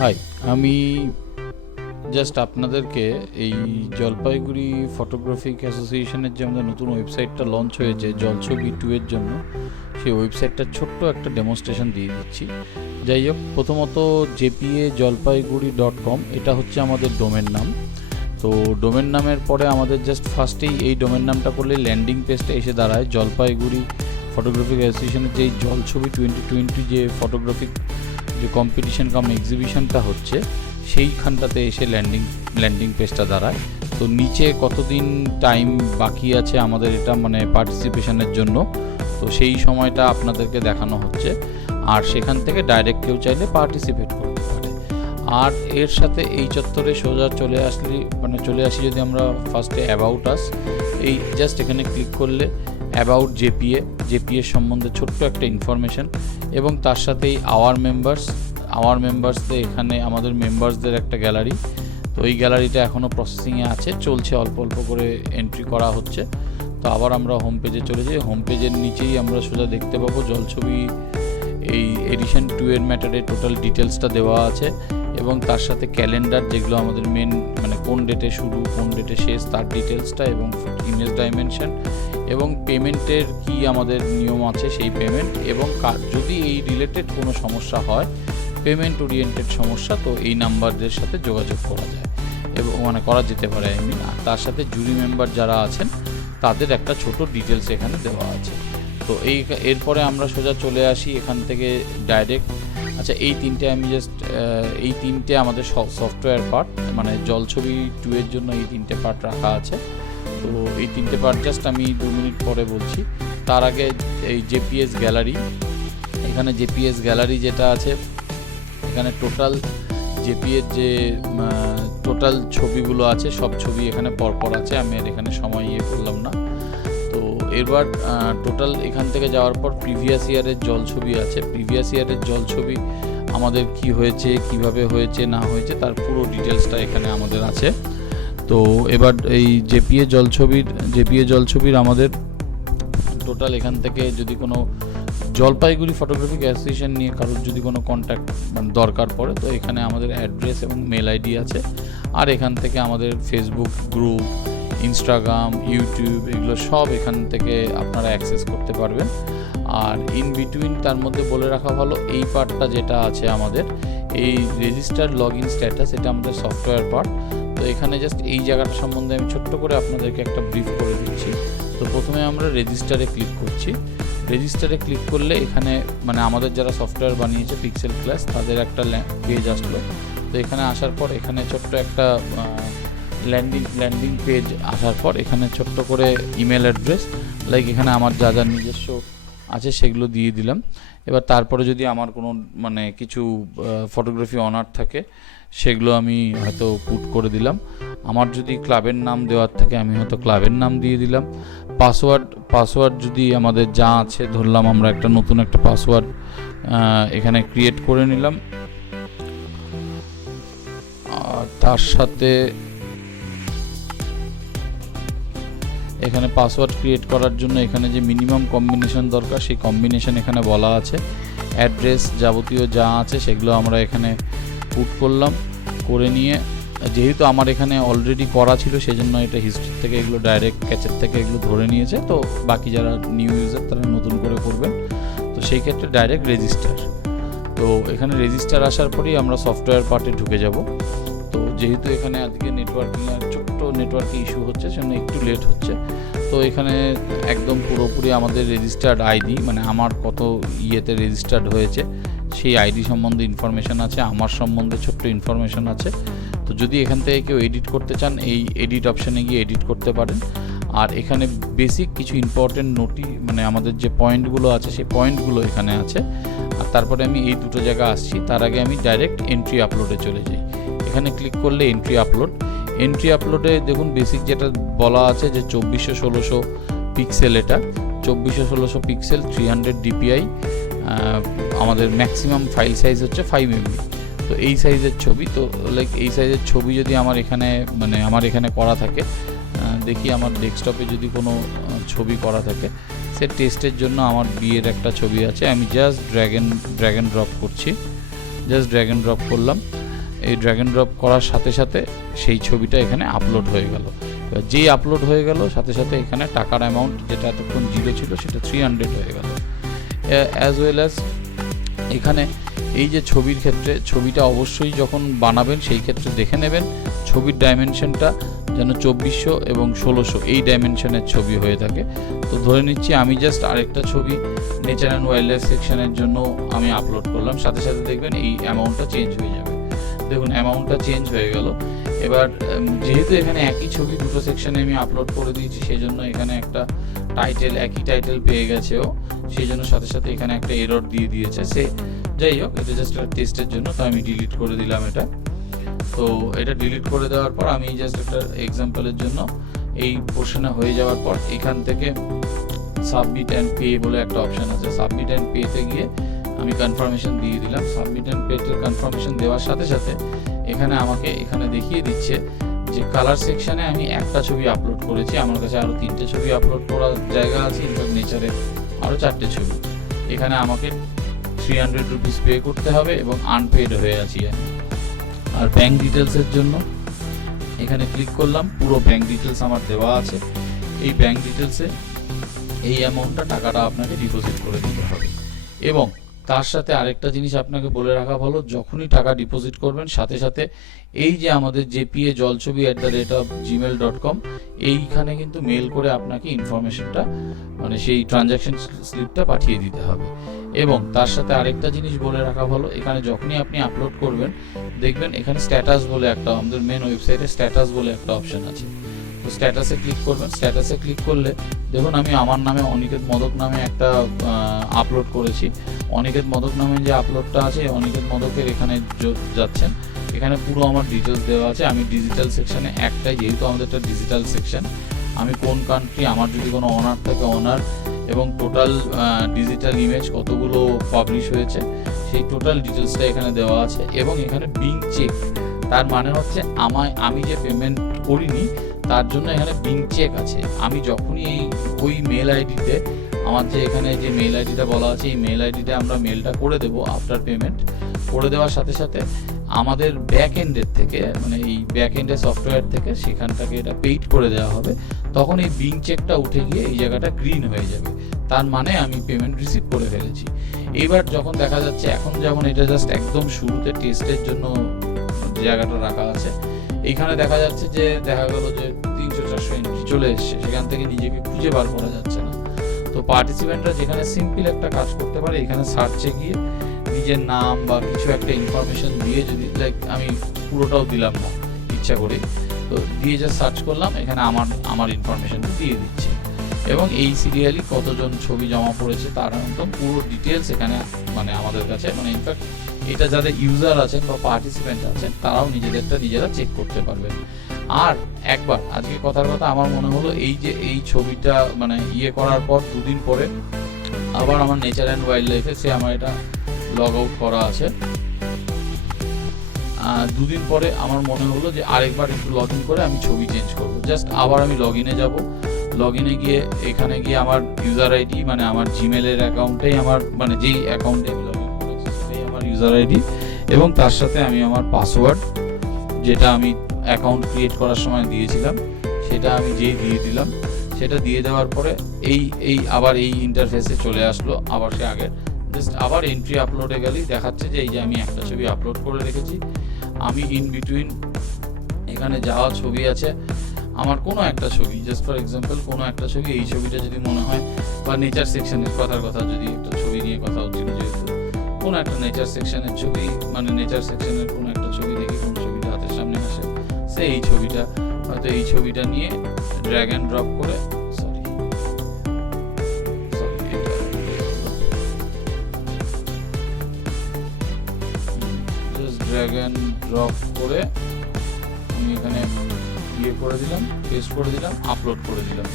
High, আমি just আপনাদেরকে এই জলপাইগুড়ি ফটোগ্রাফিক অ্যাসোসিয়েশনের যে আমাদের নতুন ওয়েবসাইটটা লঞ্চ হয়েছে জলছবি 2 এর জন্য, সেই ওয়েবসাইটটার ছোট্ট একটা ডেমনস্ট্রেশন দিয়ে দিচ্ছি। যাই হোক, প্রথমত jpa.jalpaiguri.com এটা হচ্ছে আমাদের ডোমেন নাম। তো ডোমেন নামের পরে আমাদের জাস্ট ফার্স্টেই এই ডোমেন নামটা করলে ল্যান্ডিং পেজটা এসে দাঁড়ায় জলপাইগুড়ি ফটোগ্রাফিক অ্যাসোসিয়েশনের যে জলছবি 2020 যে ফটোগ্রাফিক যে কম্পিটিশন কাম এক্সিবিশনটা হচ্ছে সেইখানটাতে এসে ল্যান্ডিং পেজটা দাঁড়ায়। তো নিচে কতদিন টাইম বাকি আছে আমাদের এটা মানে পার্টিসিপেশনের জন্য, তো সেই সময়টা আপনাদেরকে দেখানো হচ্ছে। আর সেখান থেকে ডাইরেক্ট কেউ চাইলে পার্টিসিপেট করতে পারে। আর এর সাথে এই চত্বরে সোজা চলে আসি যদি আমরা ফার্স্টে অ্যাবাউট আস, এই জাস্ট এখানে ক্লিক করলে অ্যাবাউট জেপিএ সম্বন্ধে ছোট্ট একটা ইনফরমেশন, এবং তার সাথেই আওয়ার মেম্বার্সদের এখানে আমাদের মেম্বার্সদের একটা গ্যালারি। তো এই গ্যালারিটা এখনও প্রসেসিংয়ে আছে, চলছে, অল্প অল্প করে এন্ট্রি করা হচ্ছে। তো আবার আমরা হোম পেজে চলে যাই। হোম পেজের নিচেই আমরা সোজা দেখতে পাবো জলছবি এই এডিশন 2 এর ম্যাটারে টোটাল ডিটেলসটা দেওয়া আছে, এবং তার সাথে ক্যালেন্ডার, যেগুলো আমাদের মেন মানে কোন ডেটে শুরু কোন ডেটে শেষ তার ডিটেলসটা, এবং ইমেজ ডাইমেনশন, এবং পেমেন্টের কি আমাদের নিয়ম আছে সেই পেমেন্ট, এবং যদি এই রিলেটেড কোনো সমস্যা হয় পেমেন্ট ওরিয়েন্টেড সমস্যা, তো এই নাম্বারদের সাথে যোগাযোগ করা যায় এবং করা যেতে পারে। আর তার সাথে জুরি মেম্বার যারা আছেন তাদের একটা ছোট ডিটেলস এখানে দেওয়া আছে। তো এরপরে আমরা সোজা চলে আসি এখান থেকে ডাইরেক্ট। আচ্ছা, এই তিনটে আমাদের সফটওয়্যার পার্ট, মানে জলছবি 2 এর জন্য এই 3টে পার্ট রাখা আছে। তো এই 3টে পার্ট জাস্ট আমি 2 মিনিট পরে বলছি। তার আগে এই জেপিএস গ্যালারি, এখানে জেপিএস গ্যালারি যেটা আছে, এখানে টোটাল জেপিএর যে টোটাল ছবিগুলো আছে সব ছবি এখানে পরপর আছে, আমি আর এখানে সময় করলাম না। তো এবার টোটাল এখান থেকে যাওয়ার পর প্রিভিয়াস ইয়ারের জলছবি আছে। প্রিভিয়াস ইয়ারের জলছবি আমাদের কি হয়েছে, কিভাবে হয়েছে না হয়েছে তার পুরো ডিটেলসটা এখানে আমাদের আছে। তো এবার এই জেপিএ জলছবির আমাদের টোটাল এখান থেকে যদি কোনো জলপাইগুড়ি ফটোগ্রাফিক অ্যাসোসিয়েশন নিয়ে কারোর যদি কোনো কন্ট্যাক্ট দরকার পড়ে, তো এখানে আমাদের অ্যাড্রেস এবং মেল আইডি আছে। আর এখান থেকে আমাদের ফেসবুক গ্রুপ, ইনস্টাগ্রাম, ইউটিউব এগুলো সব এখান থেকে আপনারা অ্যাক্সেস করতে পারবেন। আর ইন বিটুইন তার মধ্যে বলে রাখা ভালো, এই পার্টটা যেটা আছে আমাদের এই রেজিস্টার লগ ইন স্ট্যাটাস, এটা আমাদের সফটওয়্যার পার্ট। তো এখানে জাস্ট এই জায়গাটা সম্বন্ধে আমি ছোট্ট করে আপনাদেরকে একটা ব্রিফ করে দিচ্ছি। তো প্রথমে আমরা রেজিস্টারে ক্লিক করছি। রেজিস্টারে ক্লিক করলে এখানে মানে আমাদের যারা সফটওয়্যার বানিয়েছে পিক্সেল ক্লাস, তাদের একটা পেজ আসলো। তো এখানে আসার পর এখানে ছোট্ট একটা ল্যান্ডিং পেজ আসার পর এখানে ছোট্ট করে ইমেল অ্যাড্রেস, লাইক এখানে আমার যা যা নিজস্ব আছে সেগুলো দিয়ে দিলাম। এবার তারপরে যদি আমার কোনো মানে কিছু ফটোগ্রাফি অনার থাকে সেগুলো আমি হয়তো পুট করে দিলাম। আমার যদি ক্লাবের নাম দেওয়ার থাকে আমি হয়তো ক্লাবের নাম দিয়ে দিলাম। পাসওয়ার্ড যদি আমাদের যা আছে, ধরলাম আমরা একটা নতুন একটা পাসওয়ার্ড এখানে ক্রিয়েট করে নিলাম। আর তার সাথে এখানে পাসওয়ার্ড ক্রিয়েট করার জন্য এখানে যে মিনিমাম কম্বিনেশন দরকার সেই কম্বিনেশন এখানে বলা আছে। অ্যাড্রেস যাবতীয় যা আছে সেগুলো আমরা এখানে পুট করলাম। করে নিয়ে যেহেতু আমার এখানে অলরেডি করা ছিল সেজন্য এটা হিস্ট্রি থেকে এগুলো ডাইরেক্ট ক্যাচের থেকে এগুলো ধরে নিয়েছে। তো বাকি যারা নিউ ইউজার তারা নতুন করে করবেন। তো সেই ক্ষেত্রে ডাইরেক্ট রেজিস্টার। তো এখানে রেজিস্টার আসার পরেই আমরা সফটওয়্যার পার্টে ঢুকে যাব। তো যেহেতু এখানে আজকে নেটওয়ার্কিং ইস্যু হচ্ছে সেজন্য একটু লেট হচ্ছে। তো এখানে একদম পুরোপুরি আমাদের রেজিস্টার্ড আইডি, মানে আমার কত ইয়েতে রেজিস্টার্ড হয়েছে সেই আইডি সম্বন্ধে ইনফরমেশান আছে, আমার সম্বন্ধে ছোট্ট ইনফরমেশান আছে। তো যদি এখান থেকে কেউ এডিট করতে চান এই এডিট অপশানে গিয়ে এডিট করতে পারেন। আর এখানে বেসিক কিছু ইম্পর্টেন্ট মানে আমাদের যে পয়েন্টগুলো আছে সেই পয়েন্টগুলো এখানে আছে। আর তারপরে আমি এই দুটো জায়গা আসছি, তার আগে আমি ডাইরেক্ট এন্ট্রি আপলোডে চলে যাই। এখানে ক্লিক করলে এন্ট্রি আপলোডে দেখুন বেসিক যেটা বলা আছে যে 2400-1600 পিক্সেল, এটা 2400-1600 পিক্সেল 300 DPI, আমাদের ম্যাক্সিমাম ফাইল সাইজ হচ্ছে 5 MB। তো এই সাইজের ছবি, তো লাইক এই সাইজের ছবি যদি আমার এখানে করা থাকে, দেখি আমার ডেস্কটপে যদি কোনো ছবি করা থাকে, সে টেস্টের জন্য আমার বিয়ের একটা ছবি আছে, আমি জাস্ট ড্র্যাগ অ্যান্ড ড্রপ করছি, জাস্ট ড্র্যাগ অ্যান্ড ড্রপ করলাম। এই ড্র্যাগ অ্যান্ড ড্রপ করার সাথে সাথে সেই ছবিটা এখানে আপলোড হয়ে গেল। এবার যেই আপলোড হয়ে গেল সাথে সাথে এখানে টাকার অ্যামাউন্ট যেটা এতক্ষণ 0 ছিল সেটা 300 হয়ে গেল। অ্যাজ ওয়েল অ্যাজ এখানে এই যে ছবির ক্ষেত্রে, ছবিটা অবশ্যই যখন বানাবেন সেই ক্ষেত্রে দেখে নেবেন ছবির ডাইমেনশনটা যেন 2400 এবং 1600 এই ডাইমেনশনের ছবি হয়ে থাকে। তো ধরে নিচ্ছি আমি জাস্ট আরেকটা ছবি নেচার অ্যান্ড ওয়াইল্ড লাইফ সেকশনের জন্য আমি আপলোড করলাম, সাথে সাথে দেখবেন এই অ্যামাউন্টটা চেঞ্জ হয়ে যাবে। দেখুন অ্যামাউন্টটা চেঞ্জ হয়ে গেল। এবার যেহেতু এখানে একই ছবি দুটো সেকশনে আমি আপলোড করে দিয়েছি, সেই জন্য এখানে একটা টাইটেল, একই টাইটেল পেয়ে গেছে ও, সেই জন্য সাথে সাথে এখানে একটা এরর দিয়ে দিয়েছে সে। যাই হোক, এটা জাস্ট একটা টেস্টের জন্য, তো আমি ডিলিট করে দিলাম এটা। তো এটা ডিলিট করে দেওয়ার পর আমি জাস্ট একটা এক্সাম্পলের জন্য এই পোর্শনে হয়ে যাওয়ার পর এখান থেকে সাবমিট অ্যান্ড পে বলে একটা অপশান আছে, সাবমিট অ্যান্ড পেতে গিয়ে আমি কনফার্মেশন দিয়ে দিলাম। সাবমিট অ্যান্ড পেতে কনফার্মেশন দেওয়ার সাথে সাথে এখানে আমাকে এখানে দেখিয়ে দিচ্ছে যে কালার সেকশনে আমি একটা ছবি আপলোড করেছি, আমার কাছে আরও 3টে ছবি আপলোড করার জায়গা আছে, ইনফ্যাক্ট নেচারে আরও 4টে ছবি। এখানে আমাকে 300 রুপিস পে করতে হবে এবং আনপেড হয়ে আছি আমি। আর ব্যাঙ্ক ডিটেলসের জন্য এখানে ক্লিক করলাম, পুরো ব্যাঙ্ক ডিটেলস আমার দেওয়া আছে। এই ব্যাঙ্ক ডিটেলসে এই অ্যামাউন্টটা টাকাটা আপনাকে ডিপোজিট করে দিতে হবে। এবং তার সাথে আরেকটা জিনিস আপনাকে বলে রাখা ভালো, যখনই টাকা ডিপোজিট করবেন সাথে সাথে এই যে আমাদের jpa.jalchobi@gmail.com এইখানে কিন্তু মেল করে আপনাকে ইনফরমেশনটা মানে সেই ট্রানজ্যাকশন স্লিপটা পাঠিয়ে দিতে হবে। এবং তার সাথে আরেকটা জিনিস বলে রাখা ভালো, এখানে যখনই আপনি আপলোড করবেন দেখবেন এখানে স্ট্যাটাস বলে একটা, আমাদের মেন ওয়েবসাইটে স্ট্যাটাস বলে একটা অপশন আছে। তো স্ট্যাটাসে ক্লিক করবেন। স্ট্যাটাসে ক্লিক করলে দেখুন আমি আমার নামে অনিকেত মোদক নামে একটা আপলোড করেছি। অনিকেত মোদক নামে যে আপলোডটা আছে, অনিকেত মোদকের এখানে যাচ্ছেন, এখানে পুরো আমার ডিটেলস দেওয়া আছে। আমি ডিজিটাল সেকশনে একটাই, যেহেতু আমাদের একটা ডিজিটাল সেকশন, আমি কোন কান্ট্রি, আমার যদি কোনো অনার থাকে অনার, এবং টোটাল ডিজিটাল ইমেজ কতগুলো পাবলিশ হয়েছে সেই টোটাল ডিটেলসটা এখানে দেওয়া আছে। এবং এখানে বিং চেক, তার মানে হচ্ছে আমি যে পেমেন্ট করিনি তার জন্য এখানে বিং চেক আছে। আমি যখনই ওই মেল আইডিতে, আমার যে এখানে যে মেল আইডিটা বলা আছে এই মেল আইডিতে আমরা মেলটা করে দেবো আফটার পেমেন্ট, করে দেওয়ার সাথে সাথে আমাদের ব্যাক এন্ডের থেকে, মানে এই ব্যাক এন্ডের সফটওয়্যার থেকে সেখানটাকে এটা পেইড করে দেওয়া হবে, তখন এই বিং চেকটা উঠে গিয়ে এই জায়গাটা গ্রিন হয়ে যাবে, তার মানে আমি পেমেন্ট রিসিভ করে ফেলেছি। এবার যখন দেখা যাচ্ছে, এখন যেমন এটা জাস্ট একদম শুরুতে টেস্টের জন্য জায়গাটা রাখা আছে, এইখানে দেখা যাচ্ছে যে দেখা গেল যে 300-400 এন্ট্রি চলে এসছে, সেখান থেকে নিজেকে খুঁজে বার করা যাচ্ছে না। তো পার্টিসিপেন্টরা যেখানে সিম্পল একটা কাজ করতে পারে, এখানে সার্চে গিয়ে নিজের নাম বা কিছু একটা ইনফরমেশন দিয়ে, যদি লাইক আমি পুরোটাও দিলাম না ইচ্ছা করে, তো দিয়ে যা সার্চ করলাম এখানে আমার ইনফরমেশনটা দিয়ে দিচ্ছে। এবং এই সিরিয়ালি কতজন ছবি জমা পড়েছে তার একদম পুরো ডিটেলস এখানে মানে আমাদের কাছে, মানে ইনফ্যাক্ট এটা যাদের ইউজার আছেন বা পার্টিসিপেন্ট আছেন তারাও নিজেরা চেক করতে পারবেন। আর একবার আজকে কথার কথা আমার মনে হলো এই যে এই ছবিটা মানে করার পর 2 দিন পরে আবার আমার নেচার অ্যান্ড ওয়াইল্ড লাইফে সে আমার এটা লগ আউট করা আছে, 2 দিন পরে আমার মনে হলো যে আরেকবার একটু লগ ইন করে আমি ছবি চেঞ্জ করবো। জাস্ট আবার আমি লগ ইনে যাবো, লগ ইনে গিয়ে এখানে গিয়ে আমার ইউজার আইডি মানে আমার জিমেলের অ্যাকাউন্টেই আমার মানে যেই অ্যাকাউন্টে আমি লগ ইন করেছি সেটাই আমার ইউজার আইডি, এবং তার সাথে আমি আমার পাসওয়ার্ড যেটা আমি অ্যাকাউন্ট ক্রিয়েট করার সময় দিয়েছিলাম সেটা আমি যেই দিয়ে দিলাম, সেটা দিয়ে দেওয়ার পরে এই আবার এই ইন্টারফেসে চলে আসলো আবার সে আগের। জাস্ট আবার এন্ট্রি আপলোডে গেলেই দেখাচ্ছে যে এই যে আমি একটা ছবি আপলোড করে রেখেছি, আমি ইন বিটুইন এখানে যাওয়া ছবি আছে আমার কোনো একটা ছবি, জাস্ট ফর এক্সাম্পল কোনো একটা ছবি, এই ছবিটা যদি মনে হয়, বা নেচার সেকশনের কথার কথা যদি একটা ছবি নিয়ে কথা হচ্ছিল, যেহেতু কোনো একটা নেচার সেকশনের ছবি মানে নেচার সেকশনের কোনো একটা ছবি দেখি কোন ছবিটা হাতের সামনে আসে, সে এই ছবিটা হয়তো এই ছবিটা নিয়ে ড্র্যাগ অ্যান্ড ড্রপ করে ড্র্যাগ অ্যান্ড ড্রপ করে আমি এখানে করে দিলাম, পেস্ট করে দিলাম, আপলোড করে দিলাম।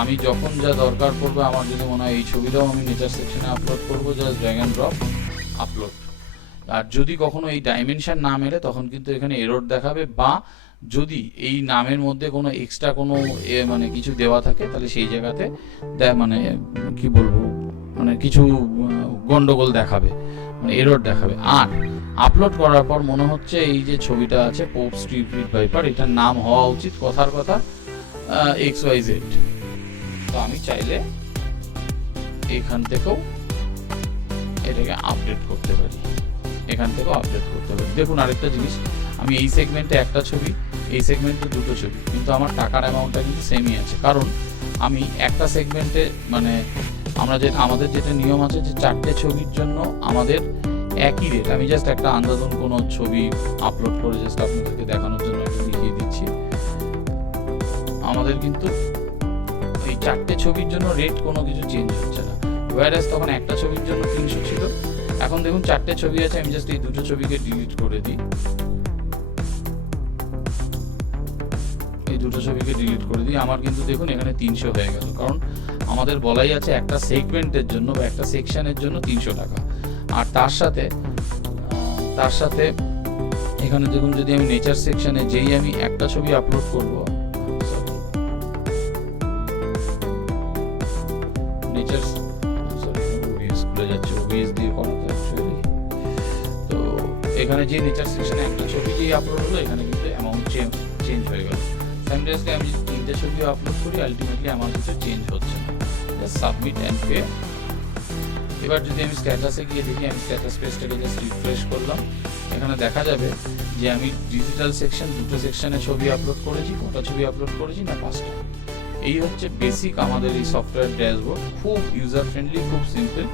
আমি যখন যা দরকার পড়বে, আমার যদি মনে হয় এই ছবিটাও আমি নেচার সেকশনে আপলোড করবো, just drag and drop upload. আর যদি কখনো এই ডাইমেনশন না মেলে তখন কিন্তু এখানে এরর দেখাবে, বা যদি এই নামের মধ্যে কোনো এক্সট্রা কোনো মানে কিছু দেওয়া থাকে তাহলে সেই জায়গাতে মানে কি বলবো মানে কিছু গন্ডগোল দেখাবে, মানে এরর দেখাবে। আর আপলোড করার পর মনে হচ্ছে এই যে ছবিটা আছে পোপ স্ট্রিট ভাইপার, এটার নাম হওয়া উচিত কথার কথা XYZ। তো আমি চাইলে এখান থেকেও এটাকে আপডেট করতে পারি, দেখুন আরেকটা জিনিস, আমি এই সেগমেন্টে একটা ছবি, এই সেগমেন্টে দুটো ছবি, কিন্তু আমার টাকার অ্যামাউন্টটা কিন্তু সেমই আছে, কারণ আমি একটা সেগমেন্টে মানে আমাদের যেটা নিয়ম আছে যে 4টে ছবির জন্য আমাদের একই রেট। আমি জাস্ট একটা আন্দাজন কোনো ছবি আপলোড করে জাস্ট আপনাদেরকে দেখানোর জন্য দেখিয়ে দিচ্ছি। আমাদের কিন্তু এই 4টে ছবির জন্য রেট কোনো কিছু চেঞ্জ হচ্ছে না, ওয়ারাস তখন একটা ছবির জন্য 300 ছিল, এখন দেখুন 4টে ছবি আছে, আমি জাস্ট এই দুটো ছবিকে ডিলিট করে দিই, আমার কিন্তু দেখুন এখানে 300 হয়ে গেল, কারণ আমাদের বলাই আছে একটা সেগমেন্টের জন্য বা একটা সেকশনের জন্য 300 টাকা। আর তার সাথে এখানে দেখুন যদি আমি নেচার সেকশনে যেই আমি একটা ছবি আপলোড করব, নেচার ওবিএস খুলে যাচ্ছে, ওবিএস দিয়ে করাতে অ্যাকচুয়ালি। তো এখানে যে নেচার সেকশনে একটা ছবি যেই আপলোড হলো, এখানে কিন্তু অ্যামাউন্ট চেঞ্জ হয়ে গেল। সামটাইমসলি আমি যদি 3টে ছবি আপলোড করি, আলটিমেটলি আমার কিছু চেঞ্জ হচ্ছে না, জাস্ট সাবমিট অ্যান্ড পে। এবার যদি আমি স্ট্যাটাসে গিয়ে দেখি, আমি স্ট্যাটাস পেজটাকে জাস্ট রিফ্রেশ করলাম, এখানে দেখা যাবে যে আমি ডিজিটাল সেকশন দুটো সেকশনে ছবি আপলোড করেছি, কটা ছবি আপলোড করেছি না 5টা। এই হচ্ছে বেসিক আমাদের এই সফটওয়্যার ড্যাশবোর্ড, খুব ইউজার ফ্রেন্ডলি, খুব সিম্পল।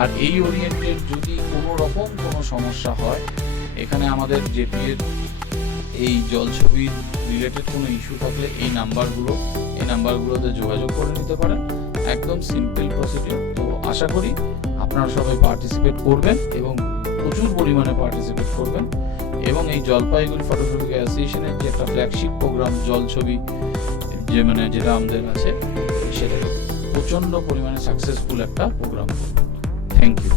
আর এই ওরিয়েন্টেড যদি কোনো রকম কোনো সমস্যা হয়, এখানে আমাদের জেপি এর এই জলছবির রিলেটেড কোনো ইস্যু থাকলে এই নাম্বারগুলোতে যোগাযোগ করে নিতে পারেন, একদম সিম্পল প্রসিডিউর। তো আশা করি আপনারা সবাই পার্টিসিপেট করবেন এবং প্রচুর পরিমাণে পার্টিসিপেট করবেন, এবং এই জলপাইগুড়ি ফটোগ্রাফিক অ্যাসোসিয়েশনের যে একটা ফ্ল্যাগশিপ প্রোগ্রাম জলছবি যেটা আমাদের আছে, সেটা প্রচণ্ড পরিমাণে সাকসেসফুল একটা প্রোগ্রাম করবেন। Thank you.